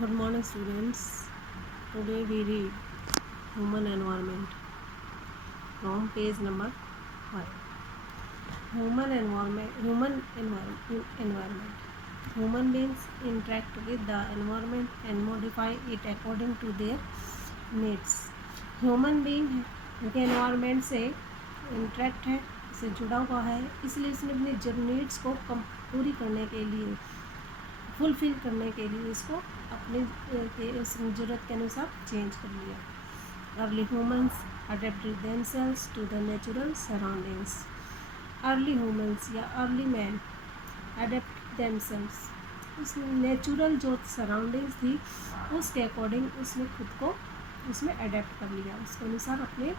Good morning, students. Today we read Human Environment from page number 5. Human environment. Human beings interact with the environment and modify it according to their needs. Human being के environment से interact है, से जुड़ा हुआ है, इसलिए उसने अपनी नीड्स को पूरी करने के लिए, फुलफिल करने के लिए इसको अपनी ज़रूरत के अनुसार चेंज कर लिया। Early humans adapted themselves to the natural surroundings. Early humans या अर्ली मैन अडेप्ट देमसेल्व्स, उस नेचुरल जो सराउंडिंग्स थी उसके अकॉर्डिंग उसने खुद को उसमें अडेप्ट कर लिया, उसके अनुसार अपने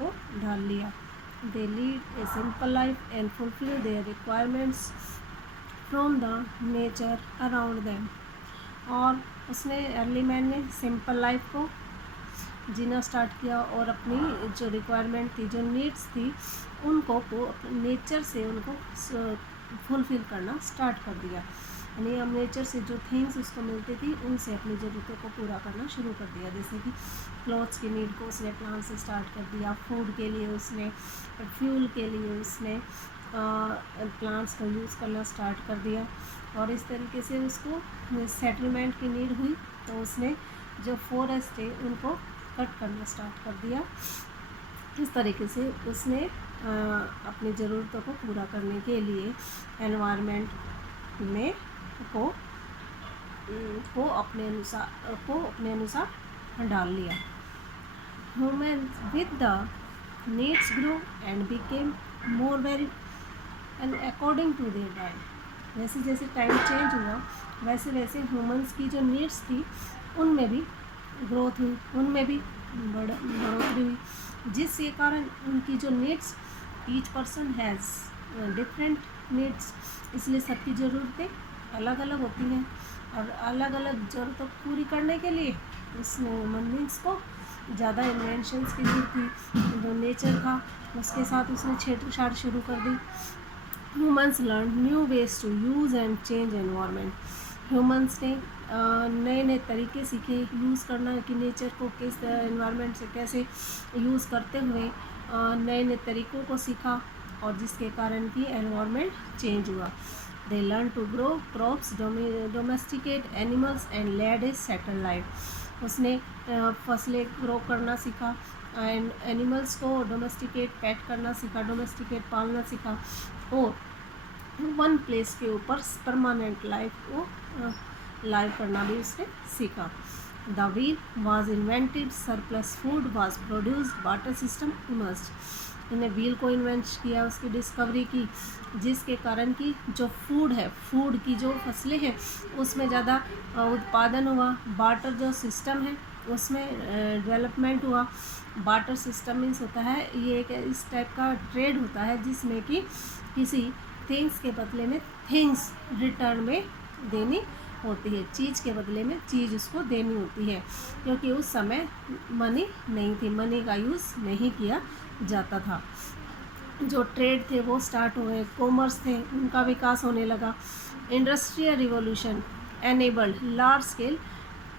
को ढाल लिया। They lead a simple life and fulfil there requirements from the nature around them. और उसने अर्ली मैन ने सिंपल लाइफ को जीना स्टार्ट किया और अपनी जो रिक्वायरमेंट थी, जो नीड्स थी, उनको नेचर से उनको फुलफिल करना स्टार्ट कर दिया। यानी अब नेचर से जो थिंग्स उसको मिलती थी उनसे अपनी ज़रूरतों को पूरा करना शुरू कर दिया। जैसे कि क्लॉथ्स की नीड को उसने प्लांट से स्टार्ट कर दिया, फूड के लिए उसने, फ्यूल के लिए उसने प्लांट्स का यूज़ करना स्टार्ट कर दिया। और इस तरीके से उसको सेटलमेंट की नीड हुई तो उसने जो फॉरेस्ट थे उनको कट करना स्टार्ट कर दिया। इस तरीके से उसने अपनी ज़रूरतों को पूरा करने के लिए एनवायरनमेंट में को अपने अनुसार डाल लिया। Humans with the needs grow and became more very and according to their time. जैसे जैसे टाइम चेंज हुआ वैसे वैसे ह्यूमंस की जो नीड्स थी उनमें भी ग्रोथ हुई, उनमें भी बढ़ोतरी हुई, जिसके कारण उनकी जो needs, each person has different needs, इसलिए सबकी ज़रूरतें अलग अलग होती हैं और अलग अलग ज़रूरतों को पूरी करने के लिए उस ह्यूमन बींग्स को ज़्यादा इन्वेंशंस की ज़रूरत थी। जो नेचर था उसके साथ उसने छेड़छाड़ शुरू कर दी। Humans learn new ways to use and change environment. Humans ने नए नए तरीके सीखे यूज़ करना कि नेचर को किस एनवायरनमेंट से कैसे यूज़ करते हुए नए नए तरीक़ों को सीखा और जिसके कारण कि एनवायरनमेंट चेंज हुआ। They learn to grow crops, domesticate animals and led a settle life. उसने फसलें ग्रो करना सीखा एंड एनिमल्स को डोमेस्टिकेट पैट करना सीखा, डोमेस्टिकेट पालना सीखा और वन प्लेस के ऊपर परमानेंट लाइफ को लाइव करना भी उसने सीखा। The wheel was invented, surplus food was produced, water system immersed. इन्हें व्हील को इन्वेंट किया, उसकी डिस्कवरी की, जिसके कारण कि जो फूड है, फूड की जो फसलें हैं उसमें ज़्यादा उत्पादन हुआ। वाटर जो सिस्टम है उसमें डेवलपमेंट हुआ। वाटर सिस्टम मीन्स होता है ये एक इस टाइप का ट्रेड होता है जिसमें कि किसी थिंग्स के बदले में थिंग्स रिटर्न में देनी होती है, चीज़ के बदले में चीज़ उसको देनी होती है, क्योंकि उस समय मनी नहीं थी, मनी का यूज़ नहीं किया जाता था। जो ट्रेड थे वो स्टार्ट हुए, कॉमर्स थे उनका विकास होने लगा। Industrial revolution enabled large scale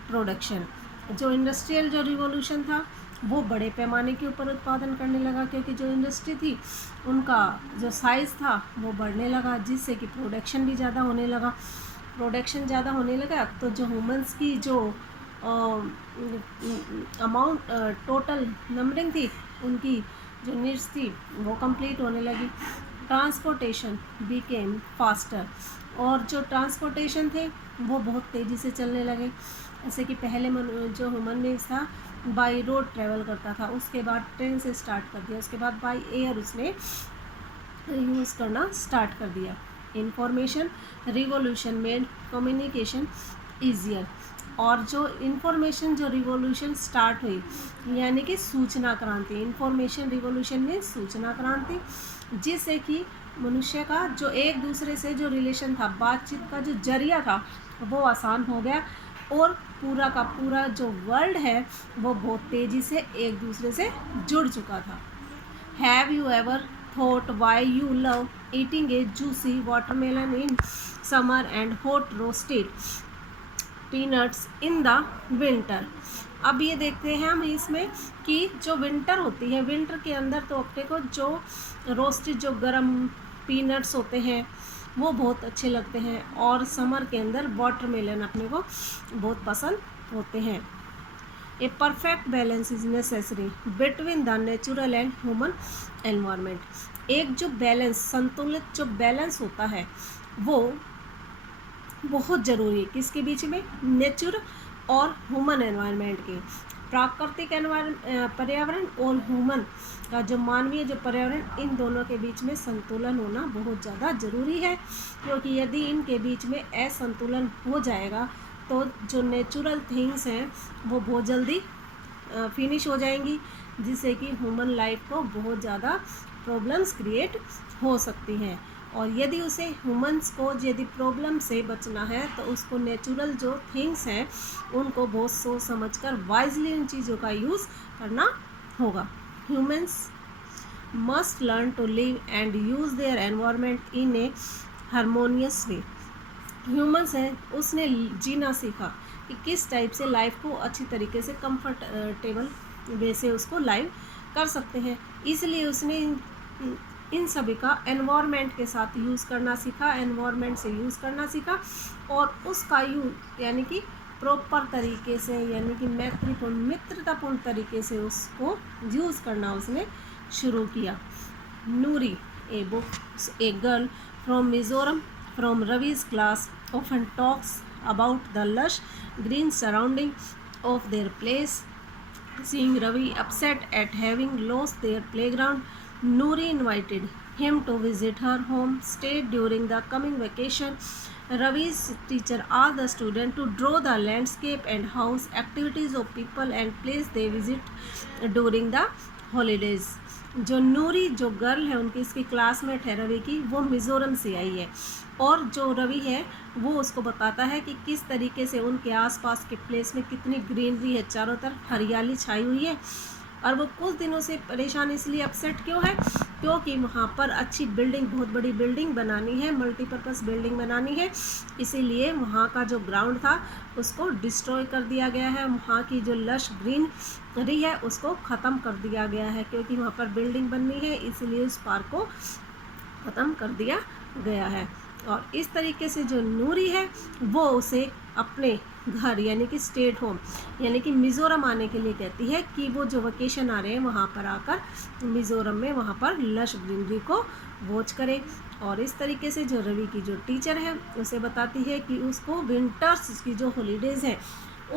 production. जो इंडस्ट्रियल जो रिवॉल्यूशन था वो बड़े पैमाने के ऊपर उत्पादन करने लगा, क्योंकि जो इंडस्ट्री थी उनका जो साइज़ था वो बढ़ने लगा, जिससे कि प्रोडक्शन भी ज़्यादा होने लगा। प्रोडक्शन ज़्यादा होने लगा तो जो ह्यूमंस की जो अमाउंट टोटल नंबरिंग थी, उनकी जो नीड्स थी वो कंप्लीट होने लगी। ट्रांसपोर्टेशन बिकेम फास्टर, और जो ट्रांसपोर्टेशन थे वो बहुत तेज़ी से चलने लगे। जैसे कि पहले जो ह्यूमन बींग्स था बाई रोड ट्रैवल करता था, उसके बाद ट्रेन से स्टार्ट कर दिया, उसके बाद बाई एयर उसने यूज़ करना स्टार्ट कर दिया। Information revolution made communication easier. और जो इंफॉर्मेशन जो रिवॉल्यूशन स्टार्ट हुई यानी कि सूचना क्रांति, इंफॉर्मेशन रिवॉल्यूशन में सूचना क्रांति, जिससे कि मनुष्य का जो एक दूसरे से जो रिलेशन था, बातचीत का जो जरिया था वो आसान हो गया और पूरा का पूरा जो वर्ल्ड है वो बहुत तेज़ी से एक दूसरे से जुड़ चुका था। Have you ever thought why you love eating a juicy watermelon in summer and hot roasted peanuts in the winter. अब ये देखते हैं हम इसमें कि जो विंटर होती है, विंटर के अंदर तो अपने को जो रोस्टेड जो गरम पीनट्स होते हैं वो बहुत अच्छे लगते हैं, और समर के अंदर वाटरमेलन अपने को बहुत पसंद होते हैं। A perfect balance is necessary between the natural and human environment. एक जो बैलेंस, संतुलित जो बैलेंस होता है वो बहुत ज़रूरी है किसके बीच में, नेचर और ह्यूमन एनवायरनमेंट के। प्राकृतिक पर्यावरण और ह्यूमन का जो मानवीय जो पर्यावरण, इन दोनों के बीच में संतुलन होना बहुत ज़्यादा ज़रूरी है, क्योंकि यदि इनके बीच में असंतुलन हो जाएगा तो जो नेचुरल थिंग्स हैं वो बहुत जल्दी फिनिश हो जाएंगी, जिससे कि ह्यूमन लाइफ को बहुत ज़्यादा प्रॉब्लम्स क्रिएट हो सकती हैं। और यदि उसे ह्यूमंस को यदि प्रॉब्लम से बचना है तो उसको नेचुरल जो थिंग्स हैं उनको बहुत सोच समझकर वाइजली उन चीज़ों का यूज़ करना होगा। Humans must learn to live and use their environment in a harmonious way. Humans है उसने जीना सीखा कि किस टाइप से लाइफ को अच्छी तरीके से कंफर्टेबल वे से उसको लाइव कर सकते हैं, इसलिए उसने इन सभी का एनवायरनमेंट के साथ यूज़ करना सीखा, एनवायरनमेंट से यूज़ करना सीखा, और उसका यूज यानी कि प्रॉपर तरीके से, यानी कि मैत्रीपूर्ण मित्रतापूर्ण तरीके से उसको यूज़ करना उसने शुरू किया। Noori, a book a girl from Mizoram from Ravi's class, often talks about the lush green surrounding of their place. Seeing Ravi upset at having lost their playground, Noori invited him to visit her home state during the coming vacation. Ravi's teacher asked the student to draw the landscape and house activities of people and place they visit during the holidays. जो नूरी जो girl है उनकी इसकी classmate है रवि की, वो मिज़ोरम से आई है, और जो रवि है वो उसको बताता है कि किस तरीके से उनके आसपास के प्लेस में कितनी ग्रीनरी है, चारों तरफ हरियाली छाई हुई है, और वो कुछ दिनों से परेशान इसलिए अपसेट क्यों है, क्योंकि वहाँ पर अच्छी बिल्डिंग, बहुत बड़ी बिल्डिंग बनानी है, मल्टीपर्पज़ बिल्डिंग बनानी है, इसीलिए वहाँ का जो ग्राउंड था उसको डिस्ट्रॉय कर दिया गया है, वहाँ की जो लश ग्रीनरी है उसको ख़त्म कर दिया गया है, क्योंकि वहाँ पर बिल्डिंग बननी है, इसीलिए उस पार्क को ख़त्म कर दिया गया है। और इस तरीके से जो नूरी है वो उसे अपने घर यानी कि स्टेट होम यानी कि मिज़ोरम आने के लिए कहती है कि वो जो वेकेशन आ रहे हैं वहाँ पर आकर मिज़ोरम में वहाँ पर लश ग्रीनरी को वॉच करे। और इस तरीके से जो रवि की जो टीचर है उसे बताती है कि उसको विंटर्स की जो हॉलीडेज़ हैं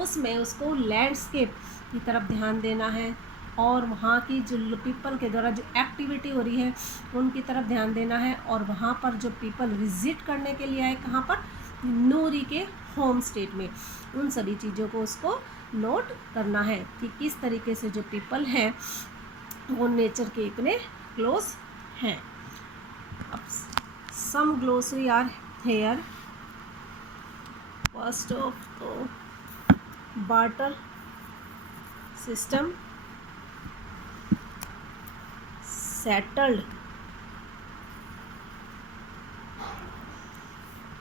उसमें उसको लैंडस्केप की तरफ ध्यान देना है, और वहाँ की जो पीपल के द्वारा जो एक्टिविटी हो रही है उनकी तरफ ध्यान देना है, और वहाँ पर जो पीपल विज़िट करने के लिए आए कहाँ पर, नूरी के होम स्टेट में, उन सभी चीज़ों को उसको नोट करना है कि किस तरीके से जो पीपल हैं वो नेचर के इतने क्लोज हैं। अब some glossary are here. First of तो barter system, settled,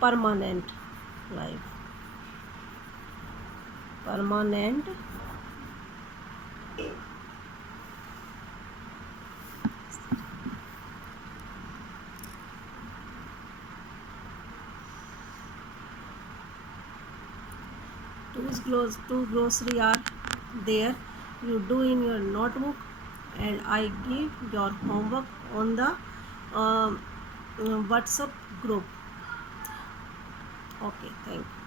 permanent life, permanent two glossary are there, you do in your notebook, and I give your homework on the WhatsApp group. Okay, thank you.